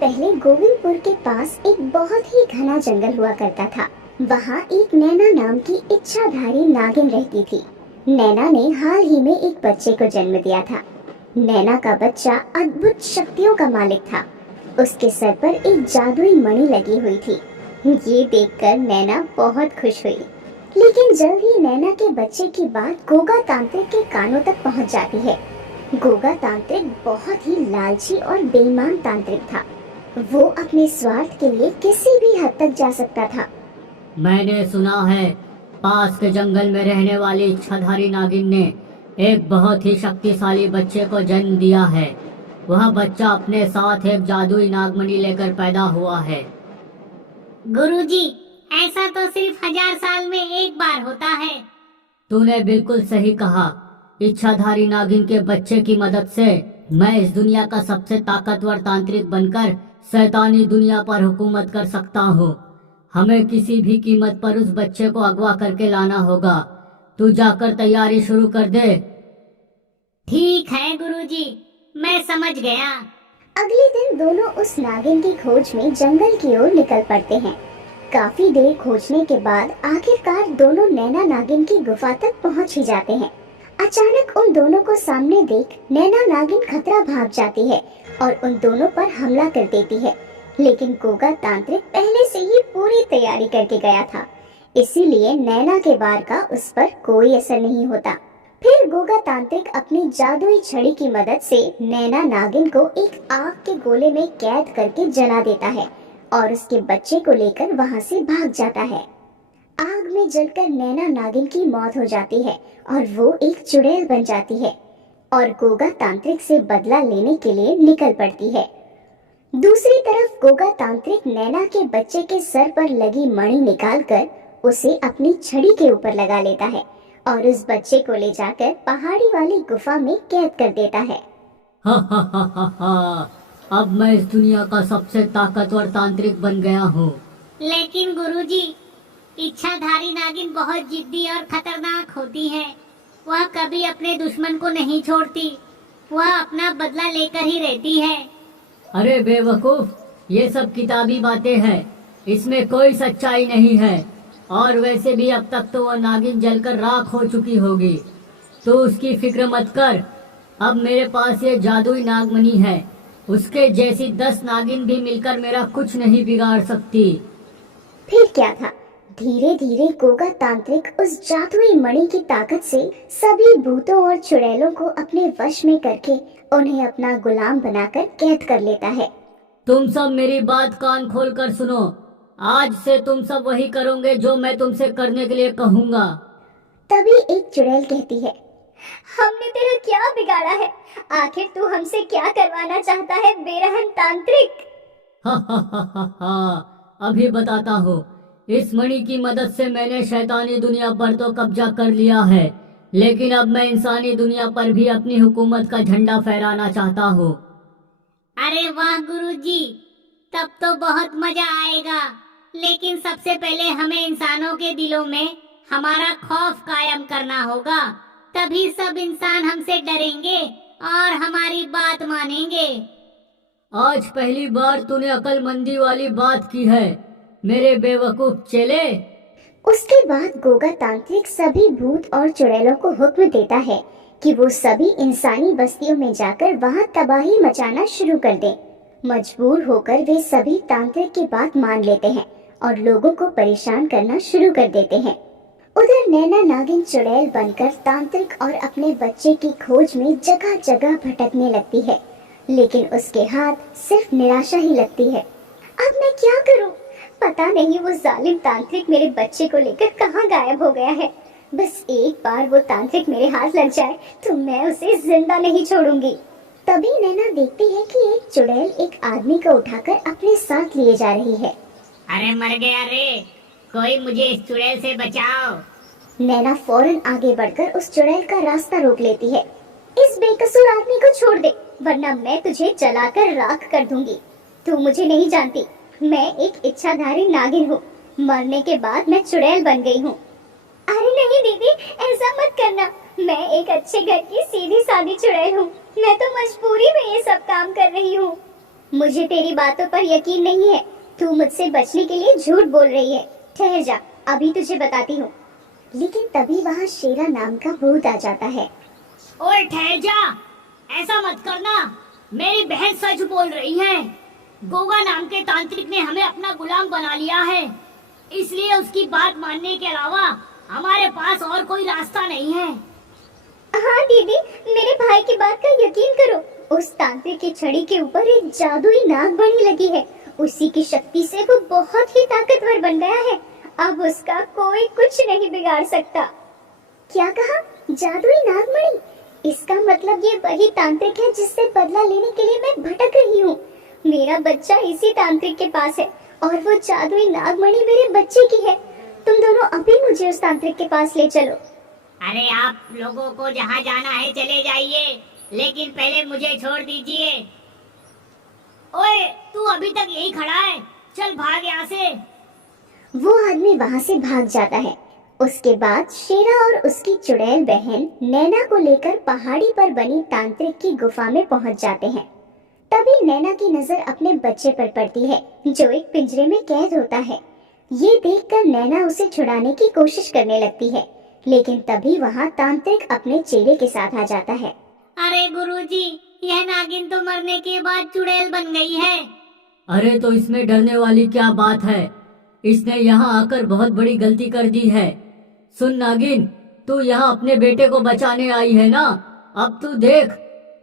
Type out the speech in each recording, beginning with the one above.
पहले गोविंदपुर के पास एक बहुत ही घना जंगल हुआ करता था। वहाँ एक नैना नाम की इच्छाधारी नागिन रहती थी। नैना ने हाल ही में एक बच्चे को जन्म दिया था। नैना का बच्चा अद्भुत शक्तियों का मालिक था। उसके सर पर एक जादुई मणि लगी हुई थी। ये देखकर नैना बहुत खुश हुई। लेकिन जल्द ही नैना के बच्चे की बात गोगा तांत्रिक के कानों तक पहुंच जाती है। गोगा तांत्रिक बहुत ही लालची और बेईमान तांत्रिक था। वो अपने स्वार्थ के लिए किसी भी हद तक जा सकता था। मैंने सुना है पास के जंगल में रहने वाली इच्छाधारी नागिन ने एक बहुत ही शक्तिशाली बच्चे को जन्म दिया है। वह बच्चा अपने साथ एक जादुई नागमणि लेकर पैदा हुआ है। गुरुजी, ऐसा तो सिर्फ 1000 साल में एक बार होता है। तूने बिल्कुल सही कहा। इच्छाधारी नागिन के बच्चे की मदद से मैं इस दुनिया का सबसे ताकतवर तांत्रिक बनकर शैतानी दुनिया पर हुकूमत कर सकता हूँ। हमें किसी भी कीमत पर उस बच्चे को अगवा करके लाना होगा। तू जाकर तैयारी शुरू कर दे। ठीक है गुरुजी, मैं समझ गया। अगले दिन दोनों उस नागिन की खोज में जंगल की ओर निकल पड़ते हैं। काफी देर खोजने के बाद आखिरकार दोनों नैना नागिन की गुफा तक पहुंच ही जाते हैं। अचानक उन दोनों को सामने देख नैना नागिन खतरा भाग जाती है और उन दोनों पर हमला कर देती है। लेकिन गोगा तांत्रिक पहले से ही पूरी तैयारी करके गया था, इसीलिए नैना के वार का उस पर कोई असर नहीं होता। फिर गोगा तांत्रिक अपनी जादुई छड़ी की मदद से नैना नागिन को एक आग के गोले में कैद करके जला देता है और उसके बच्चे को लेकर वहां से भाग जाता है। आग में जलकर नैना नागिन की मौत हो जाती है और वो एक चुड़ैल बन जाती है और गोगा तांत्रिक से बदला लेने के लिए निकल पड़ती है। दूसरी तरफ गोगा तांत्रिक नैना के बच्चे के सर पर लगी मणि निकालकर उसे अपनी छड़ी के ऊपर लगा लेता है और उस बच्चे को ले जाकर पहाड़ी वाली गुफा में कैद कर देता है। हा हा हा हा हा। अब मैं इस दुनिया का सबसे ताकतवर तांत्रिक बन गया हूँ। लेकिन गुरुजी, इच्छाधारी नागिन बहुत जिद्दी और खतरनाक होती है। वह कभी अपने दुश्मन को नहीं छोड़ती। वह अपना बदला लेकर ही रहती है। अरे बेवकूफ, ये सब किताबी बातें हैं। इसमें कोई सच्चाई नहीं है। और वैसे भी अब तक तो वो नागिन जलकर राख हो चुकी होगी। तो उसकी फिक्र मत कर। अब मेरे पास ये जादुई नागमणि है। उसके जैसी 10 नागिन भी मिलकर मेरा कुछ नहीं बिगाड़ सकती। फिर क्या था, धीरे धीरे गोगा तांत्रिक उस जादुई मणि की ताकत से सभी भूतों और चुड़ैलों को अपने वश में करके उन्हें अपना गुलाम बनाकर कैद कर लेता है। तुम सब मेरी बात कान खोल कर सुनो। आज से तुम सब वही करोगे जो मैं तुमसे करने के लिए कहूँगा। तभी एक चुड़ैल कहती है, हमने तेरा क्या बिगाड़ा है? आखिर तू हमसे क्या करवाना चाहता है बेरहम तांत्रिक? हा हा हा हा हा। अभी बताता हूँ। इस मणि की मदद से मैंने शैतानी दुनिया पर तो कब्जा कर लिया है, लेकिन अब मैं इंसानी दुनिया पर भी अपनी हुकूमत का झंडा फहराना चाहता हूँ। अरे वाह गुरुजी, तब तो बहुत मजा आएगा। लेकिन सबसे पहले हमें इंसानों के दिलों में हमारा खौफ कायम करना होगा। तभी सब इंसान हमसे डरेंगे और हमारी बात मानेंगे। आज पहली बार तूने अक्लमंदी वाली बात की है मेरे बेवकूफ चेले। उसके बाद गोगा तांत्रिक सभी भूत और चुड़ैलों को हुक्म देता है कि वो सभी इंसानी बस्तियों में जाकर वहां तबाही मचाना शुरू कर दें। मजबूर होकर वे सभी तांत्रिक की बात मान लेते हैं और लोगों को परेशान करना शुरू कर देते हैं। उधर नैना नागिन चुड़ैल बनकर तांत्रिक और अपने बच्चे की खोज में जगह जगह भटकने लगती है, लेकिन उसके हाथ सिर्फ निराशा ही लगती है। अब मैं क्या करूं? पता नहीं वो जालिम तांत्रिक मेरे बच्चे को लेकर कहाँ गायब हो गया है। बस एक बार वो तांत्रिक मेरे हाथ लग जाए तो मैं उसे जिंदा नहीं छोड़ूंगी। तभी नैना देखती है कि एक चुड़ैल एक आदमी को उठाकर अपने साथ लिए जा रही है। अरे मर गया रे, कोई मुझे इस चुड़ैल से बचाओ। नैना फौरन आगे बढ़कर उस चुड़ैल का रास्ता रोक लेती है। इस बेकसूर आदमी को छोड़ दे, वरना मैं तुझे जलाकर राख कर दूंगी। तू मुझे नहीं जानती, मैं एक इच्छाधारी नागिन हूँ। मरने के बाद मैं चुड़ैल बन गई हूँ। अरे नहीं दीदी, ऐसा मत करना। मैं एक अच्छे घर की सीधी सादी चुड़ैल हूँ। मैं तो मजबूरी में ये सब काम कर रही हूँ। मुझे तेरी बातों पर यकीन नहीं है। तू मुझसे बचने के लिए झूठ बोल रही है। ठहर जा, अभी तुझे बताती हूँ। लेकिन तभी वहाँ शेरा नाम का भूत आ जाता है। ओए ठहर जा, ऐसा मत करना। मेरी बहन सच बोल रही है। गोगा नाम के तांत्रिक ने हमें अपना गुलाम बना लिया है, इसलिए उसकी बात मानने के अलावा हमारे पास और कोई रास्ता नहीं है। हाँ दीदी, मेरे भाई की बात का यकीन करो। उस तांत्रिक की छड़ी के ऊपर एक जादुई नागमणि लगी है। उसी की शक्ति से वो बहुत ही ताकतवर बन गया है। अब उसका कोई कुछ नहीं बिगाड़ सकता। क्या कहा? जादुई नागमणि? इसका मतलब ये वही तांत्रिक है जिससे बदला लेने के लिए मैं भटक रही हूँ। मेरा बच्चा इसी तांत्रिक के पास है और वो जादुई नागमणि मेरे बच्चे की है। तुम दोनों अभी मुझे उस तांत्रिक के पास ले चलो। अरे आप लोगों को जहाँ जाना है चले जाइए, लेकिन पहले मुझे छोड़ दीजिए। ओए, तू अभी तक यही खड़ा है? चल भाग यहाँ से। वो आदमी वहाँ से भाग जाता है। उसके बाद शेरा और उसकी चुड़ैल बहन नैना को लेकर पहाड़ी पर बनी तांत्रिक की गुफा में पहुँच जाते हैं। तभी नैना की नजर अपने बच्चे पर पड़ती है जो एक पिंजरे में कैद होता है। ये देखकर नैना उसे छुड़ाने की कोशिश करने लगती है, लेकिन तभी वहाँ तांत्रिक अपने चेले के साथ आ जाता है। अरे गुरुजी, यह नागिन तो मरने के बाद चुड़ैल बन गई है। अरे तो इसमें डरने वाली क्या बात है? इसने यहाँ आकर बहुत बड़ी गलती कर दी है। सुन नागिन, तू यहाँ अपने बेटे को बचाने आई है ना? अब तू देख,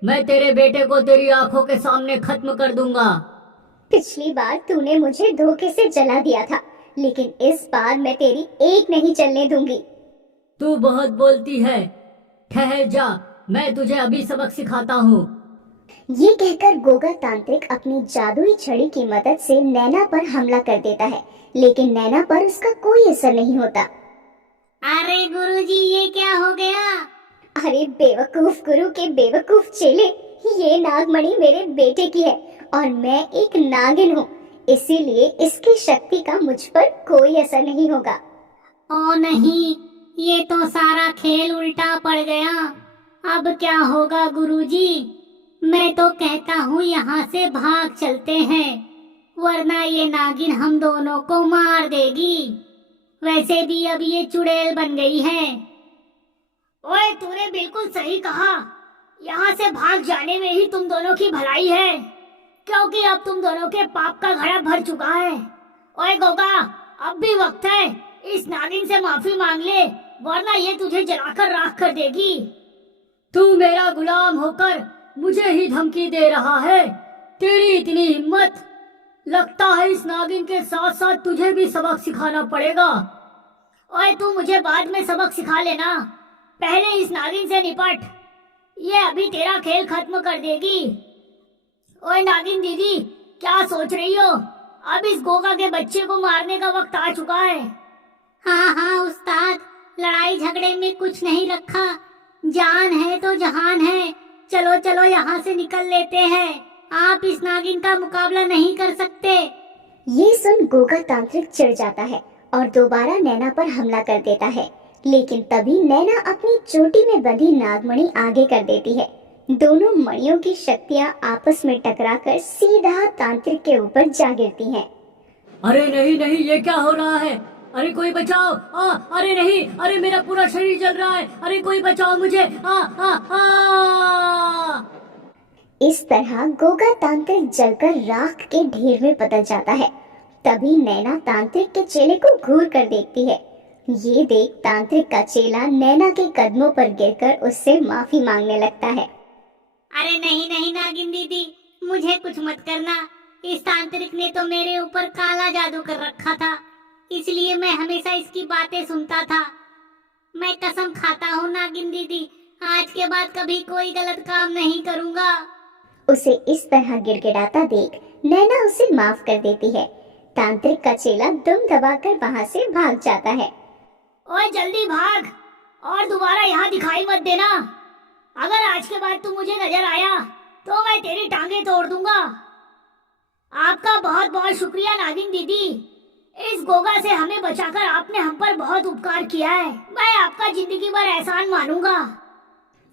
मैं तेरे बेटे को तेरी आंखों के सामने खत्म कर दूंगा। पिछली बार तूने मुझे धोखे से जला दिया था, लेकिन इस बार मैं तेरी एक नहीं चलने दूंगी। तू बहुत बोलती है। ठहर जा, मैं तुझे अभी सबक सिखाता हूँ। ये कहकर गोगा तांत्रिक अपनी जादुई छड़ी की मदद से नैना पर हमला कर देता है, लेकिन नैना पर उसका कोई असर नहीं होता। अरे गुरुजी, ये क्या हो गया? अरे बेवकूफ गुरु के बेवकूफ चेले, ये नागमणि मेरे बेटे की है और मैं एक नागिन हूँ, इसीलिए इसकी शक्ति का मुझ पर कोई असर नहीं होगा। ओ नहीं, ये तो सारा खेल उल्टा पड़ गया। अब क्या होगा गुरुजी? मैं तो कहता हूँ यहाँ से भाग चलते हैं, वरना ये नागिन हम दोनों को मार देगी। वैसे भी अब ये चुड़ैल बन गई है। ओए, तूने बिल्कुल सही कहा। यहाँ से भाग जाने में ही तुम दोनों की भलाई है, क्योंकि अब तुम दोनों के पाप का घड़ा भर चुका है। ओए गोगा, अब भी वक्त है, इस नागिन से माफी मांग ले, वरना ये तुझे जलाकर राख कर देगी। तू मेरा गुलाम होकर मुझे ही धमकी दे रहा है? तेरी इतनी हिम्मत! लगता है इस नागिन के साथ साथ तुझे भी सबक सिखाना पड़ेगा। ओए, तू मुझे बाद में सबक सिखा लेना, पहले इस नागिन से निपट। ये अभी तेरा खेल खत्म कर देगी। ओए नागिन दीदी, क्या सोच रही हो? अब इस गोगा के बच्चे को मारने का वक्त आ चुका है। हाँ हाँ उस्ताद, लड़ाई झगड़े में कुछ नहीं रखा, जान है तो जहान है। चलो चलो यहाँ से निकल लेते हैं, आप इस नागिन का मुकाबला नहीं कर सकते। ये सुन गोगा तांत्रिक चिढ़ जाता है और दोबारा नैना पर हमला कर देता है, लेकिन तभी नैना अपनी चोटी में बंधी नागमणि आगे कर देती है। दोनों मणियों की शक्तियाँ आपस में टकराकर सीधा तांत्रिक के ऊपर जा गिरती हैं। अरे नहीं नहीं, ये क्या हो रहा है? अरे कोई बचाओ! अरे नहीं, अरे मेरा पूरा शरीर जल रहा है। अरे कोई बचाओ मुझे! इस तरह गोगा तांत्रिक जलकर राख के ढेर में बदल जाता है। तभी नैना तांत्रिक के चेले को घूर कर देखती है। ये देख तांत्रिक का चेला नैना के कदमों पर गिरकर उससे माफी मांगने लगता है। अरे नहीं नहीं नागिन दीदी, मुझे कुछ मत करना। इस तांत्रिक ने तो मेरे ऊपर काला जादू कर रखा था, इसलिए मैं हमेशा इसकी बातें सुनता था। मैं कसम खाता हूँ नागिन दीदी, आज के बाद कभी कोई गलत काम नहीं करूँगा। उसे इस तरह गिड़गिड़ाता देख नैना उसे माफ कर देती है। तांत्रिक का चेला दुम दबाकर वहाँ से भाग जाता है। ओए जल्दी भाग और दोबारा यहाँ दिखाई मत देना। अगर आज के बाद तू मुझे नजर आया तो मैं तेरी टांगे तोड़ दूंगा। आपका बहुत बहुत शुक्रिया नागिन दीदी, इस गोगा से हमें बचाकर आपने हम पर बहुत उपकार किया है। मैं आपका जिंदगी भर एहसान मानूंगा।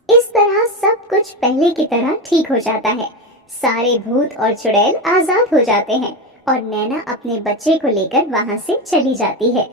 इस तरह सब कुछ पहले की तरह ठीक हो जाता है। सारे भूत और चुड़ैल आजाद हो जाते हैं और नैना अपने बच्चे को लेकर वहां से चली जाती है।